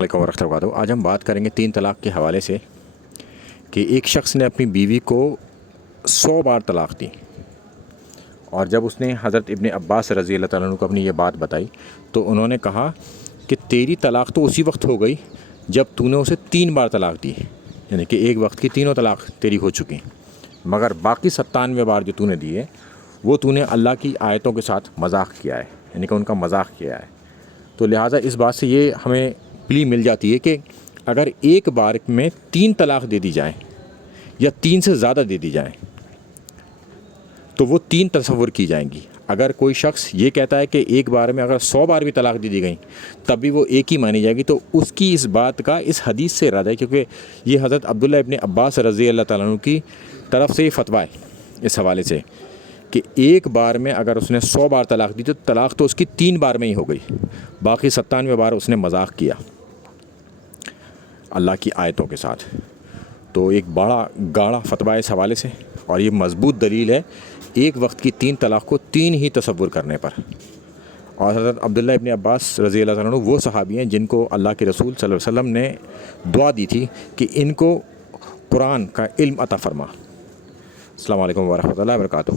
علیکم ورحمۃ اللہ وبرکاتہ۔ آج ہم بات کریں گے 3 طلاق کے حوالے سے کہ ایک شخص نے اپنی بیوی کو 100 بار طلاق دی، اور جب اس نے حضرت ابن عباس رضی اللہ تعالیٰ عنہ کو اپنی یہ بات بتائی تو انہوں نے کہا کہ تیری طلاق تو اسی وقت ہو گئی جب تو نے اسے 3 بار طلاق دی، یعنی کہ ایک وقت کی تینوں طلاق تیری ہو چکی، مگر باقی 97 بار جو تو نے دی ہے وہ تو نے اللہ کی آیتوں کے ساتھ مذاق کیا ہے، یعنی کہ ان کا مذاق کیا ہے۔ تو لہٰذا اس بات سے یہ ہمیں پلی مل جاتی ہے کہ اگر ایک بار میں 3 طلاق دے دی جائیں یا 3 سے زیادہ دے دی جائیں تو وہ 3 تصور کی جائیں گی۔ اگر کوئی شخص یہ کہتا ہے کہ ایک بار میں اگر 100 بار بھی طلاق دے دی گئیں تب بھی وہ ایک ہی مانی جائے گی، تو اس کی اس بات کا اس حدیث سے رد ہے، کیونکہ یہ حضرت عبداللہ ابن عباس رضی اللہ تعالیٰ عنہ کی طرف سے یہ فتویٰ ہے اس حوالے سے کہ ایک بار میں اگر اس نے 100 بار طلاق دی تو طلاق تو اس کی 3 بار میں ہی ہو گئی، باقی 97 بار اس نے مذاق کیا اللہ کی آیتوں کے ساتھ۔ تو ایک بڑا گاڑا فتویٰ ہے اس حوالے سے، اور یہ مضبوط دلیل ہے ایک وقت کی 3 طلاق کو 3 ہی تصور کرنے پر۔ اور حضرت عبداللہ ابن عباس رضی اللہ عنہ وہ صحابی ہیں جن کو اللہ کے رسول صلی اللہ علیہ وسلم نے دعا دی تھی کہ ان کو قرآن کا علم عطا فرما۔ السلام علیکم ورحمۃ اللہ وبرکاتہ۔